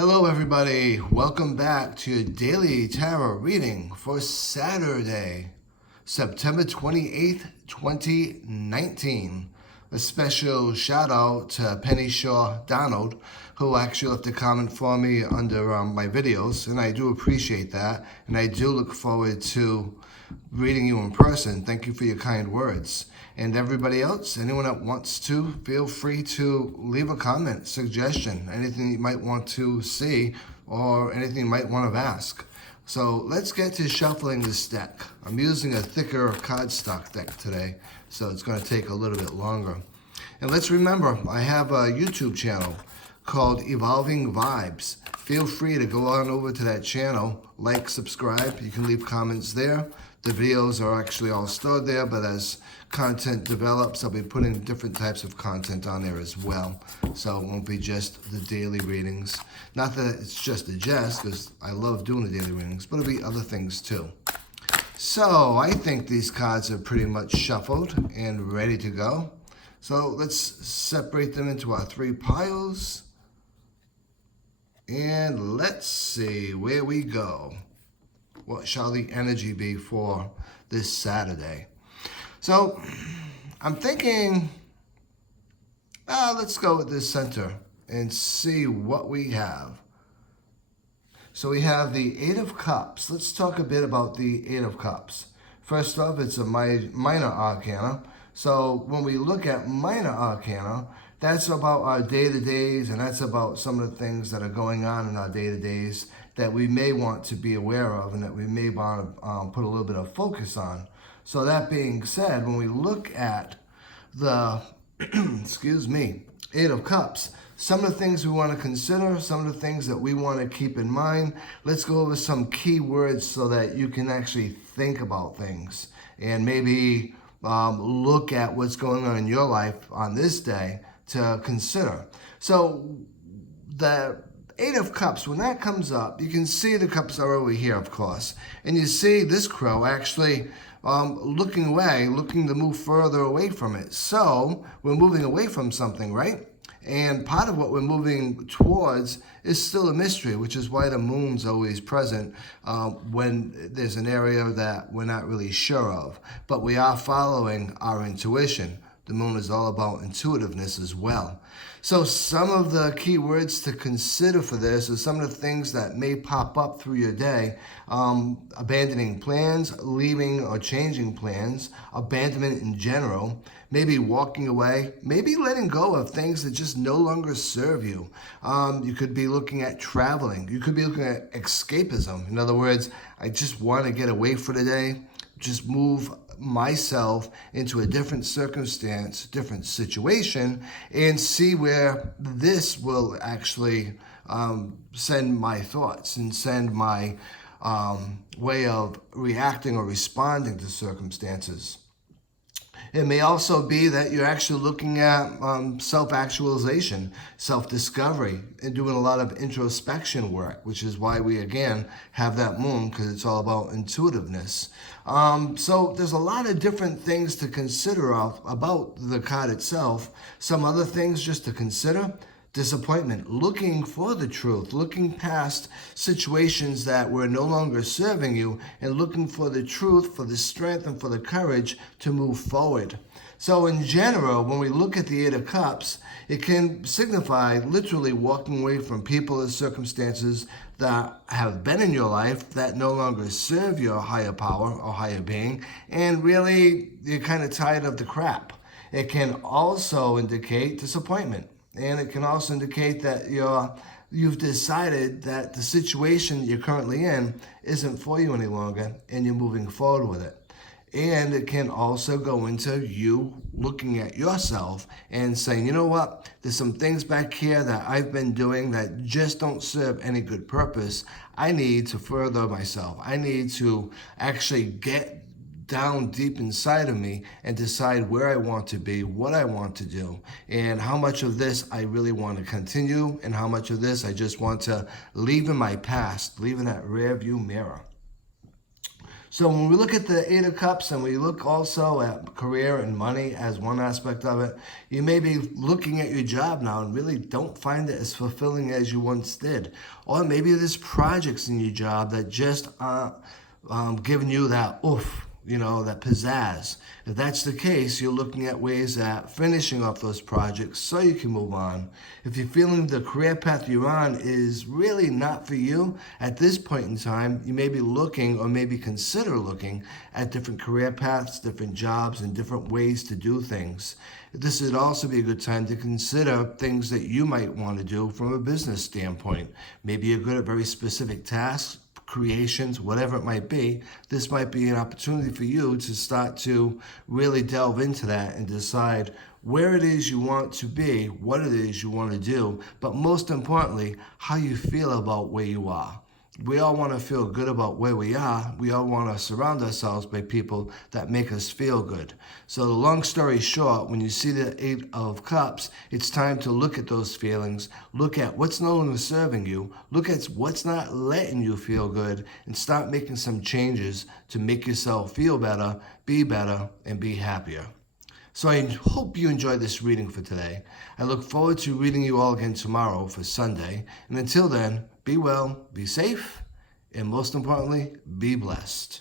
Hello everybody, welcome back to your daily tarot reading for Saturday, September 28th, 2019. A special shout out to Penny Shaw Donald, who actually left a comment for me under my videos, and I do appreciate that, and I do look forward to reading you in person. Thank you for your kind words. And everybody else, anyone that wants to, feel free to leave a comment, suggestion, anything you might want to see or anything you might want to ask. So let's get to shuffling this deck. I'm using a thicker cardstock deck today, so it's going to take a little bit longer. And let's remember, I have a YouTube channel called Evolving Vibes. Feel free to go on over to that channel, like, subscribe. You can leave comments there. The videos are actually all stored there, but as content develops, I'll be putting different types of content on there as well. So it won't be just the daily readings. Not that it's just a jest, because I love doing the daily readings, but it'll be other things too. So I think these cards are pretty much shuffled and ready to go. So let's separate them into our three piles. And let's see where we go. What shall the energy be for this Saturday? So I'm thinking, let's go with this center and see what we have. So we have the Eight of Cups. Let's talk a bit about the Eight of Cups. First off, it's a minor arcana. So when we look at minor arcana, that's about our day-to-days, and that's about some of the things that are going on in our day-to-days that we may want to be aware of and that we may want to put a little bit of focus on. So that being said, when we look at the, Eight of Cups, some of the things we want to consider, some of the things that we want to keep in mind, let's go over some key words so that you can actually think about things and maybe look at what's going on in your life on this day to consider. So the Eight of Cups, when that comes up, you can see the cups are over here, of course. And you see this crow actually looking away, looking to move further away from it. So we're moving away from something, right? And part of what we're moving towards is still a mystery, which is why the moon's always present when there's an area that we're not really sure of. But we are following our intuition. The moon is all about intuitiveness as well. So some of the key words to consider for this are some of the things that may pop up through your day. Abandoning plans, leaving or changing plans, abandonment in general, maybe walking away, maybe letting go of things that just no longer serve you. You could be looking at traveling. You could be looking at escapism. In other words, I just want to get away for the day, just move myself into a different circumstance, different situation, and see where this will actually send my thoughts and send my way of reacting or responding to circumstances. It may also be that you're actually looking at self-actualization, self-discovery, and doing a lot of introspection work, which is why we, again, have that moon, because it's all about intuitiveness. So there's a lot of different things to consider about the card itself. Some other things just to consider. Disappointment, looking for the truth, looking past situations that were no longer serving you and looking for the truth, for the strength, and for the courage to move forward. So in general, when we look at the Eight of Cups, it can signify literally walking away from people and circumstances that have been in your life that no longer serve your higher power or higher being, and really you're kind of tired of the crap. It can also indicate disappointment. And it can also indicate that you've decided that the situation you're currently in isn't for you any longer and you're moving forward with it. And it can also go into you looking at yourself and saying, you know what, there's some things back here that I've been doing that just don't serve any good purpose. I need to further myself. I need to actually get down deep inside of me and decide where I want to be, what I want to do, and how much of this I really want to continue and how much of this I just want to leave in my past, leave in that rear view mirror. So when we look at the Eight of Cups and we look also at career and money as one aspect of it, you may be looking at your job now and really don't find it as fulfilling as you once did. Or maybe there's projects in your job that just aren't giving you that oof, that pizzazz. If that's the case, you're looking at ways at finishing off those projects so you can move on. If you're feeling the career path you're on is really not for you, at this point in time, you may be looking or maybe consider looking at different career paths, different jobs, and different ways to do things. This would also be a good time to consider things that you might want to do from a business standpoint. Maybe you're good at very specific tasks, creations, whatever it might be. This might be an opportunity for you to start to really delve into that and decide where it is you want to be, what it is you want to do, but most importantly, how you feel about where you are. We all want to feel good about where we are. We all want to surround ourselves by people that make us feel good. So the long story short, when you see the Eight of Cups, it's time to look at those feelings, look at what's no longer serving you, look at what's not letting you feel good, and start making some changes to make yourself feel better, and be happier. So I hope you enjoyed this reading for today. I look forward to reading you all again tomorrow for Sunday. And until then, be well, be safe, and most importantly, be blessed.